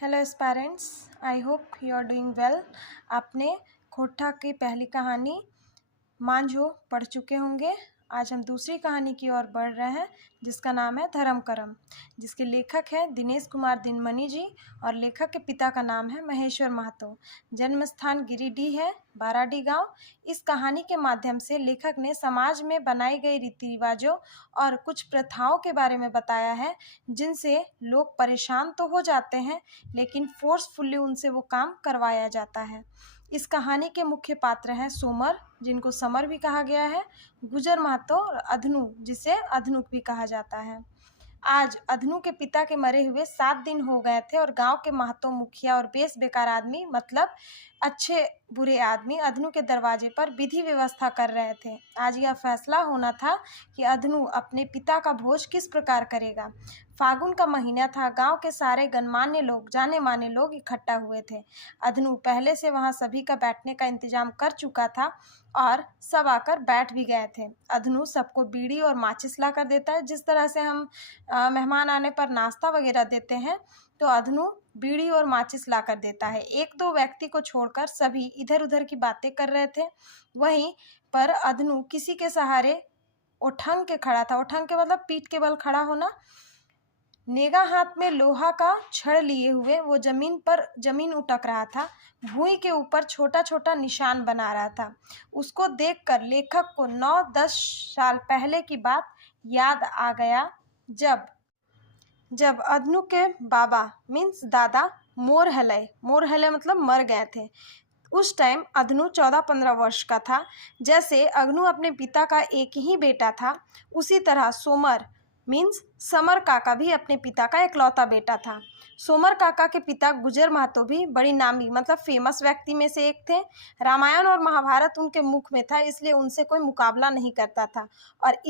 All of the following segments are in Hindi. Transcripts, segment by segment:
Hello aspirants, I hope you are doing well. आपने खोटा की पहली कहानी मांझो पढ़ चुके होंगे। आज हम दूसरी कहानी की ओर बढ़ रहे हैं जिसका नाम है धर्म करम, जिसके लेखक हैं दिनेश कुमार दिनमणि जी और लेखक के पिता का नाम है महेश्वर महतो। जन्म स्थान गिरिडीह है, बाराडी गांव। इस कहानी के माध्यम से लेखक ने समाज में बनाई गई रीति रिवाजों और कुछ प्रथाओं के बारे में बताया है जिनसे लोग परेशान तो हो जाते हैं लेकिन फोर्सफुली उनसे वो काम करवाया जाता है। इस कहानी के मुख्य पात्र हैं सोमर, जिनको समर भी कहा गया है, गुजर महतो और अधनु, जिसे अधनुक भी कहा जाता है। आज अधनु के पिता के मरे हुए 7 दिन हो गए थे और गांव के महतो, मुखिया और बेस बेकार आदमी, मतलब अच्छे बुरे आदमी, अधनु के दरवाजे पर विधि व्यवस्था कर रहे थे। आज यह फैसला होना था कि अधनु अपने पिता का भोज किस प्रकार करेगा। फागुन का महीना था। गांव के सारे गणमान्य लोग, जाने माने लोग इकट्ठा हुए थे। अधनु पहले से वहां सभी का बैठने का इंतजाम कर चुका था और सब आकर बैठ भी गए थे। अधनु सबको बीड़ी और माचिस ला कर देता है। जिस तरह से हम मेहमान आने पर नाश्ता वगैरह देते हैं, तो अधनु बीड़ी और माचिस ला कर देता है। एक दो व्यक्ति को छोड़कर सभी इधर उधर की बातें कर रहे थे। वहीं पर अधनु किसी के सहारे उठंग के खड़ा था। उठंग के मतलब पीठ के बल खड़ा होना। नेगा हाथ में लोहा का छड़ लिए हुए वो जमीन उटक रहा था। भूमि के ऊपर छोटा छोटा निशान बना रहा था। उसको देखकर लेखक को 9-10 साल पहले की बात याद आ गया, जब अधनु के बाबा मीन्स दादा मोर हले मतलब मर गए थे। उस टाइम अधनु 14-15 वर्ष का था। जैसे अधनु अपने पिता का एक ही बेटा था, उसी तरह सोमर मीन्स समर काका भी अपने पिता का इकलौता बेटा था। सोमर काका के पिता गुजर महतो भी बड़ी नामी मतलब फेमस व्यक्ति में से एक थे। रामायण और महाभारत उनके मुख में था, इसलिए उनसे कोई मुकाबला नहीं करता था। और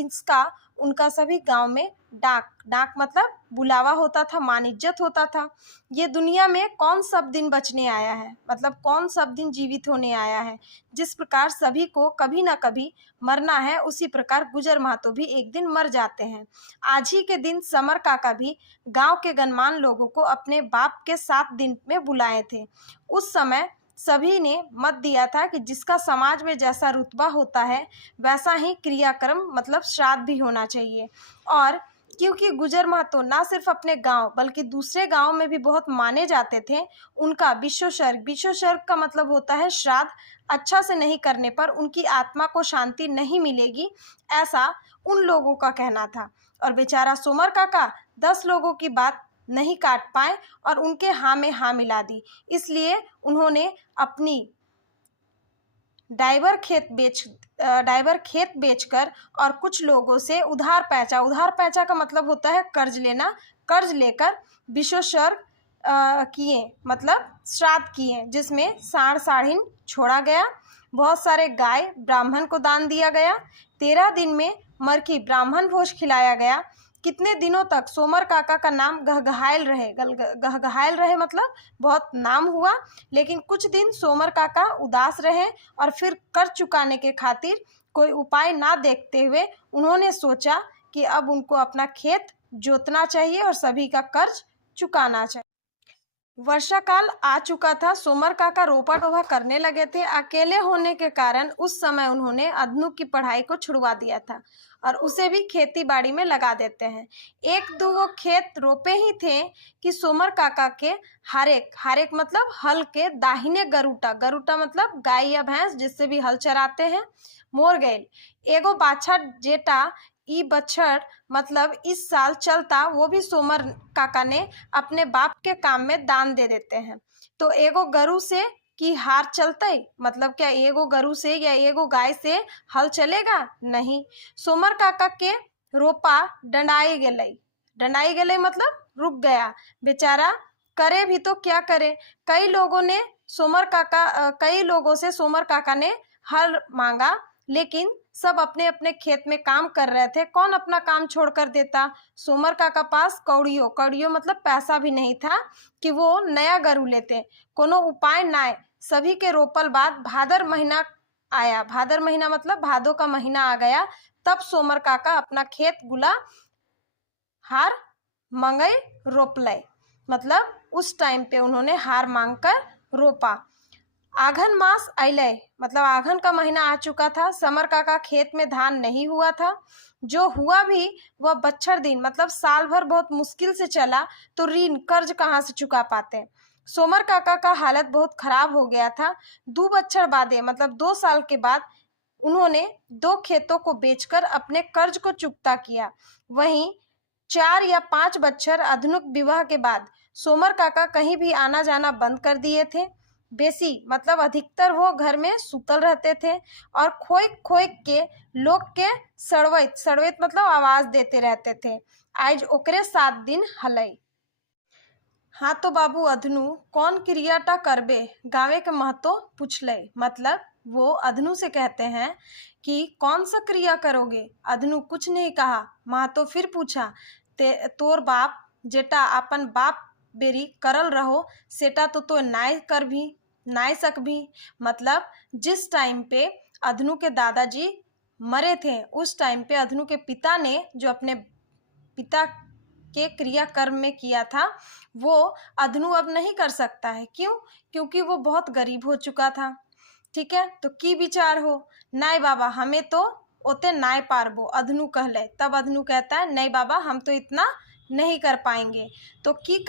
उनका सभी गांव में डाक मतलब बुलावा होता था, मान इज्जत होता था। ये दुनिया में कौन सब दिन बचने आया है, मतलब कौन सब दिन जीवित होने आया है। जिस प्रकार सभी को कभी ना कभी मरना है, उसी प्रकार गुजर महतो भी एक दिन मर जाते हैं। आज ही के दिन समर काका भी गांव के गणमान्य लोगों को अपने बाप के 7 दिन में बुलाए थे। उस समय सभी ने मत दिया था कि जिसका समाज में जैसा रुतबा होता है वैसा ही क्रियाक्रम मतलब श्राद्ध भी होना चाहिए। और क्योंकि गुजर महतो ना सिर्फ अपने गांव बल्कि दूसरे गांव में भी बहुत माने जाते थे, उनका विश्वसर्ग का मतलब होता है श्राद्ध अच्छा से नहीं करने पर उनकी आत्मा को शांति नहीं मिलेगी, ऐसा उन लोगों का कहना था। और बेचारा सोमर काका 10 लोगों की बात नहीं काट पाए और उनके हाँ में हाँ मिला दी। इसलिए उन्होंने अपनी डाइवर खेत बेचकर और कुछ लोगों से उधार पैंचा का मतलब होता है कर्ज लेना, कर्ज लेकर विश्वसर्ग किए मतलब श्राद्ध किए, जिसमें साढ़ साढ़िन छोड़ा गया। बहुत सारे गाय ब्राह्मण को दान दिया गया। 13 दिन में मरकी ब्राह्मण भोज खिलाया गया। कितने दिनों तक सोमर काका का नाम गहगहायल रहे मतलब बहुत नाम हुआ। लेकिन कुछ दिन सोमर काका उदास रहे और फिर कर्ज चुकाने के खातिर कोई उपाय ना देखते हुए उन्होंने सोचा कि अब उनको अपना खेत जोतना चाहिए और सभी का कर्ज चुकाना चाहिए। वर्षा काल आ चुका था। सोमर काका रोपा डोभा करने लगे थे। अकेले होने के कारण उस समय उन्होंने अधनु की पढ़ाई को छुड़वा दिया था और उसे भी खेती बाड़ी में लगा देते हैं। 1-2 खेत रोपे ही थे कि सोमर काका के हारेक मतलब हल के दाहिने गरुटा मतलब गाय या भैंस जिससे भी हल चराते हैं, मोर गए। एगो बाछड़ जेटा ई बछड़ मतलब इस साल चलता, वो भी सोमर काका ने अपने बाप के काम में दान दे देते हैं। तो एगो गरु से कि हार चलते, मतलब क्या एगो गरु से या एगो गाय से हल चलेगा? नहीं। सोमर काका के रोपा डंडाई गेलई मतलब रुक गया। बेचारा करे भी तो क्या करे। कई लोगों से सोमर काका ने हल मांगा, लेकिन सब अपने अपने खेत में काम कर रहे थे। कौन अपना काम छोड़कर देता? सोमर काका पास कौड़ियो मतलब पैसा भी नहीं था कि वो नया गरु लेते। कोनो उपाय नाय। सभी के रोपल बाद भादर महीना आया। भादर महीना मतलब भादो का महीना आ गया। तब सोमर काका अपना खेत गुला हार मंगई रोपलय। मतलब उस टाइम पे उन्होंने हार मांगकर रोपा। आघन मास अइलै, मतलब आघन का महीना आ चुका था। समर काका खेत में धान नहीं हुआ था, जो हुआ भी वह बच्छर दिन, मतलब साल भर बहुत मुश्किल से चला, तो ऋण कर्ज कहाँ से चुका पाते। सोमर काका का हालत बहुत खराब हो गया था। 2 बच्छर बादे, मतलब 2 साल के बाद उन्होंने 2 खेतों को बेचकर अपने कर्ज को चुकता किया। वहीं 4 या 5 बच्छर आधुनिक विवाह के बाद सोमर काका कहीं भी आना जाना बंद कर दिए थे। बेसी, मतलब अधिकतर वो घर में सुतल रहते थे और खोइक खोइक के लोग के सड़वैत सड़वैत मतलब आवाज देते रहते थे। आज ओकरे 7 दिन हलई। हाँ तो बाबू अधनु कौन क्रियाटा करबे, गावे के महतो पूछले। मतलब वो अधनु से कहते हैं कि कौन सा क्रिया करोगे। अधनु कुछ नहीं कहा। महतो फिर पूछा, तोर बाप जेटा अपन बाप बेरी करल रहो सेटा तो नाय कर भी नाय सक भी। मतलब जिस टाइम पे अधनु के दादाजी मरे थे, उस टाइम पे अधनु के पिता ने जो अपने पिता के क्रियाकर्म में किया था, वो अधनु अब नहीं कर सकता है। क्यों? क्योंकि वो बहुत गरीब हो चुका था। ठीक है, तो की विचार हो, नाय बाबा हमें तो ओते नाय पारबो, अधनु कहले। तब अधनु कहता है, नहीं बाबा हम तो इतना नहीं कर पाएंगे। तो की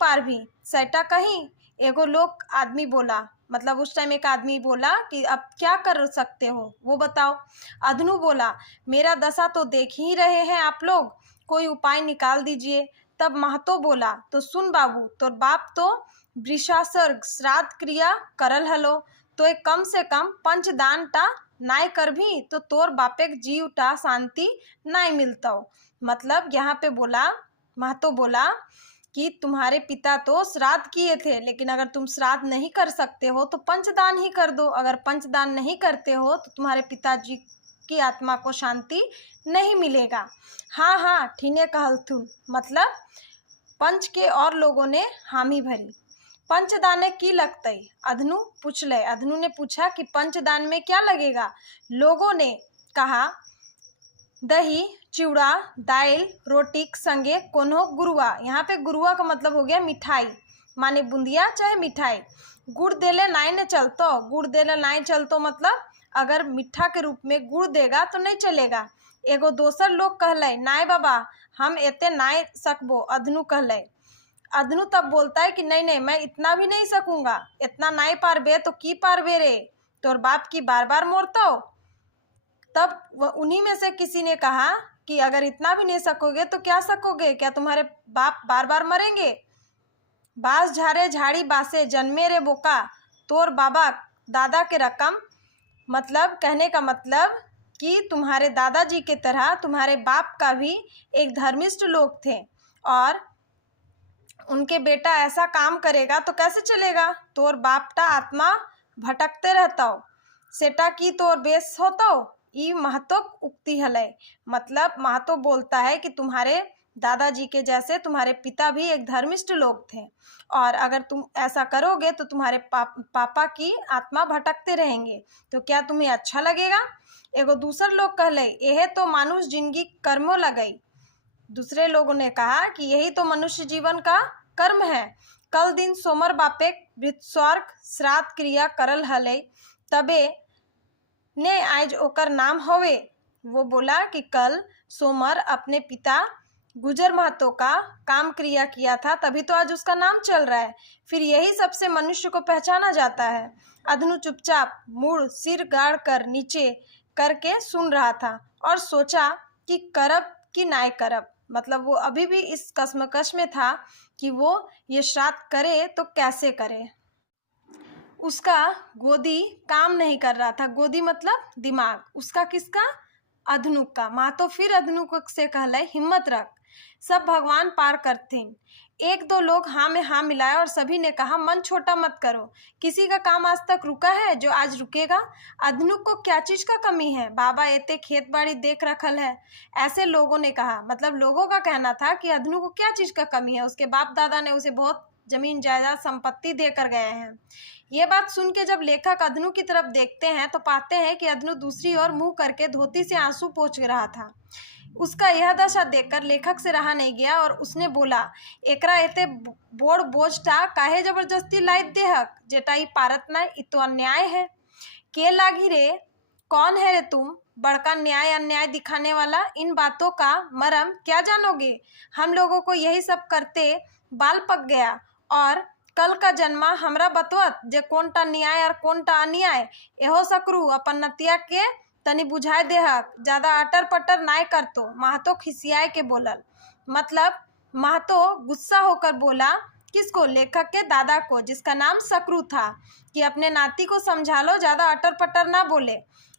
पार भी सैटा कहीं एगो लोग आदमी बोला, मतलब उस टाइम एक आदमी बोला कि अब क्या कर सकते हो वो बताओ। अधनु बोला, मेरा दशा तो देख ही रहे हैं आप लोग, कोई उपाय निकाल दीजिए। तब महतो बोला, तो सुन बाबू, तोर बाप तो वृषासर्ग श्राद्ध क्रिया करल हलो, तो एक कम से कम पंचदान टा नाय कर भी तो तोर बापेक जीव टा शांति नाय मिलता। मतलब यहाँ पे बोला, महतो बोला कि तुम्हारे पिता तो श्राद्ध किए थे, लेकिन अगर तुम श्राद्ध नहीं कर सकते हो तो पंचदान ही कर दो। अगर पंचदान नहीं करते हो तो तुम्हारे पिताजी की आत्मा को शांति नहीं मिलेगा। हाँ हाँ ठीने कहलथुन। मतलब पंच के और लोगों ने हामी भरी। पंचदाने की लगतई, अधनु पूछले। अधनु ने पूछा कि पंचदान में क्या लगेगा। लोगों ने कहा, दही चिवड़ा दाल रोटी संगे कोनो गुरुआ। यहाँ पे गुरुआ का मतलब हो गया मिठाई, माने बूंदिया चाहे मिठाई। गुड़ देले नाई ने चलतो, गुड़ देले नाई चलतो मतलब अगर मीठा के रूप में गुड़ देगा तो नहीं चलेगा। एगो दोसर लोग कहले, नाय बाबा हम एते नाय सकबो। अधनु कहले। अधनु तब बोलता है कि नहीं नहीं मैं इतना भी नहीं सकूंगा, इतना नाय पारबे तो की पारबे रे, तोर बाप की बार बार मोरतो। तब उन्हीं में से किसी ने कहा कि अगर इतना भी नहीं सकोगे तो क्या सकोगे, क्या तुम्हारे बाप बार बार मरेंगे। बास झारे झाड़ी बासे जन्मे रे बोका, तोर बाबा दादा के रकम। मतलब कहने का मतलब कि तुम्हारे दादाजी के तरह तुम्हारे बाप का भी एक धर्मिष्ठ लोग थे, और उनके बेटा ऐसा काम करेगा तो कैसे चलेगा। तोर बाप टा आत्मा भटकते रहता, सेटा की तोर बेस होता। ई महतो उक्ति हलै। मतलब महतो बोलता है कि तुम्हारे दादाजी के जैसे तुम्हारे पिता भी एक धर्मिष्ठ लोग थे, और अगर तुम ऐसा करोगे तो तुम्हारे पापा की आत्मा भटकते रहेंगे, तो क्या तुम्हें अच्छा लगेगा। एगो दूसर लोग कहले, यह तो मानुष जिंदगी कर्मों लगई। दूसरे लोगों ने कहा कि यही तो मनुष्य जीवन का कर्म है। कल दिन सोमर बापे वृत्स्वर्ग श्राद्ध क्रिया करल हले, तबे ने आज ओकर नाम होवे। वो बोला कि कल सोमर अपने पिता गुजर महतो का काम क्रिया किया था, तभी तो आज उसका नाम चल रहा है। फिर यही सबसे मनुष्य को पहचाना जाता है। अधनु चुपचाप मुड़ सिर गाड़ कर नीचे करके सुन रहा था और सोचा कि करब कि नाय करब। मतलब वो अभी भी इस कश्मकश में था कि वो ये श्राद्ध करे तो कैसे करे। उसका गोदी काम नहीं कर रहा था। गोदी मतलब दिमाग। उसका किसका? अधनुक का। माँ तो फिर अधनुक से कहले, हिम्मत रख, सब भगवान पार करते। एक दो लोग हाँ में हाँ मिलाए और सभी ने कहा, मन छोटा मत करो, किसी का काम आज तक रुका है जो आज रुकेगा। अधनुक को क्या चीज का कमी है, बाबा एते खेत बाड़ी देख रखल है, ऐसे लोगों ने कहा। मतलब लोगों का कहना था कि अधनु को क्या चीज का कमी है, उसके बाप दादा ने उसे बहुत जमीन जायदाद संपत्ति देकर गए हैं। ये बात सुन के जब लेखक अधनु की तरफ देखते हैं तो पाते हैं कि अधनु दूसरी ओर मुंह करके धोती से आंसू पोंछ रहा था। उसका यह दशा देखकर लेखक से रहा नहीं गया और उसने बोला, एकरा एते बोड़ बोझटा काहे जबरदस्ती लाइत देहक, जेटा ई पारत ना, ई तो अन्याय है। के लागी रे, कौन है रे तुम, बड़का न्याय अन्याय दिखाने वाला, इन बातों का मरम क्या जानोगे। हम लोगों को यही सब करते बाल पक गया और कल का जन्मा हमरा बतवत जे कौनटा न्याय और कौनटा अन्याय। एहो सकरू अपन नतिया के तनी बुझाए देहक, ज्यादा अटर पटर नाय करतो। महतो खिसियाए के बोलल, मतलब महतो गुस्सा होकर बोला, किसको, लेखक के दादा को, जिसका नाम सकरू था, कि अपने नाती को समझा लो, ज्यादा अटर पटर ना बोले।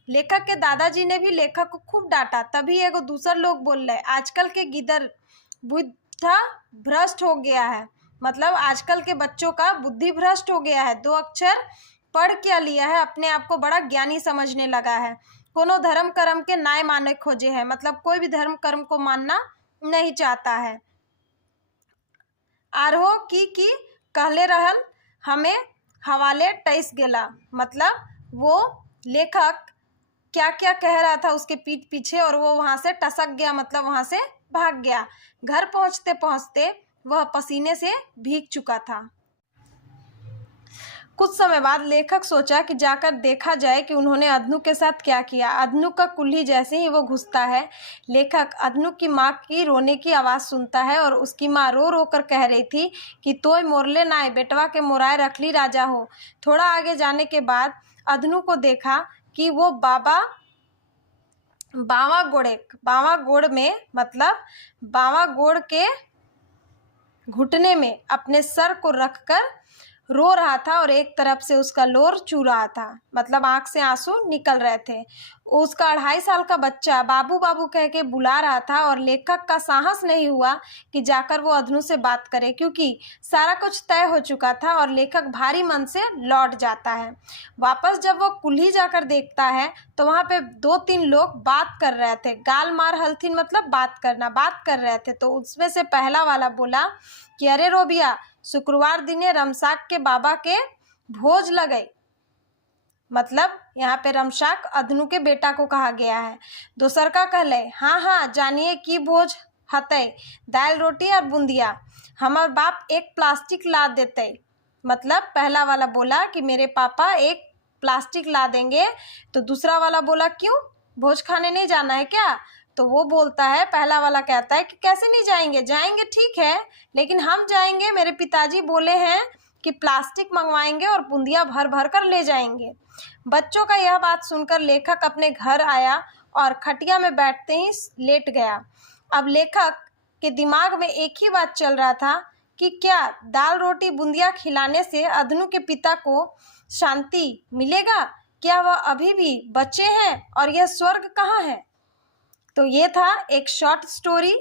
लेखक के दादाजी ने भी लेखक को खूब डांटा। तभी एगो दूसर लोग बोल रहे, आजकल के गिदर बुद्धा भ्रष्ट हो गया है, मतलब आजकल के बच्चों का बुद्धि भ्रष्ट हो गया है। 2 अक्षर पढ़ क्या लिया है, अपने आप को बड़ा ज्ञानी समझने लगा है। कोनो धर्म कर्म के न्याय माने खोजे है, मतलब कोई भी धर्म कर्म को मानना नहीं चाहता है। आरहो की कहले रहल, हमें हवाले टैस गेला, मतलब वो लेखक क्या क्या कह रहा था उसके पीठ पीछे, और वो वहां से टसक गया, मतलब वहां से भाग गया। घर पहुंचते पहुंचते वह पसीने से भीग चुका था। कुछ समय बाद लेखक सोचा कि जाकर देखा जाए कि उन्होंने अदनू के साथ क्या किया। अदनू का कुल्ही जैसे ही वो घुसता है, लेखक अदनू की माँ की रोने की आवाज़ सुनता है और उसकी माँ रो रो कर कह रही थी कि तोय मोरले नाय, बेटवा के मोराए रखली राजा हो। थोड़ा आगे जाने के बाद अदनू को देखा कि वो बावा गोड़ में, मतलब बावा गोड़ के घुटने में अपने सर को रखकर रो रहा था और एक तरफ से उसका लोर चू रहा था, मतलब आंख से आंसू निकल रहे थे। उसका 2.5 साल का बच्चा बाबू बाबू कह के बुला रहा था और लेखक का साहस नहीं हुआ कि जाकर वो अदनू से बात करे, क्योंकि सारा कुछ तय हो चुका था और लेखक भारी मन से लौट जाता है। वापस जब वो कुल्ही जाकर देखता है तो वहाँ पे 2-3 लोग बात कर रहे थे, गाल मार हलथिन, मतलब बात कर रहे थे। तो उसमें से पहला वाला बोला कि अरे रोबिया, शुक्रवार दिने रमसाक के बाबा के भोज लगई, मतलब यहाँ पे रमशाक अदनू के बेटा को कहा गया है। दोसर का कहले, हाँ हाँ जानिए की भोज हतै, दाल रोटी और बूंदिया, हमार बाप एक प्लास्टिक ला देते। मतलब पहला वाला बोला कि मेरे पापा एक प्लास्टिक ला देंगे, तो दूसरा वाला बोला क्यों, भोज खाने नहीं जाना है क्या। तो वो बोलता है, पहला वाला कहता है कि कैसे नहीं जाएंगे, जाएंगे ठीक है, लेकिन हम जाएंगे, मेरे पिताजी बोले हैं कि प्लास्टिक मंगवाएंगे और बूंदिया भर भर कर ले जाएंगे। बच्चों का यह बात सुनकर लेखक अपने घर आया और खटिया में बैठते ही लेट गया। अब लेखक के दिमाग में एक ही बात चल रहा था कि क्या दाल रोटी बूंदिया खिलाने से अदनू के पिता को शांति मिलेगा, क्या वह अभी भी बच्चे हैं और यह स्वर्ग कहाँ है। तो ये था एक शॉर्ट स्टोरी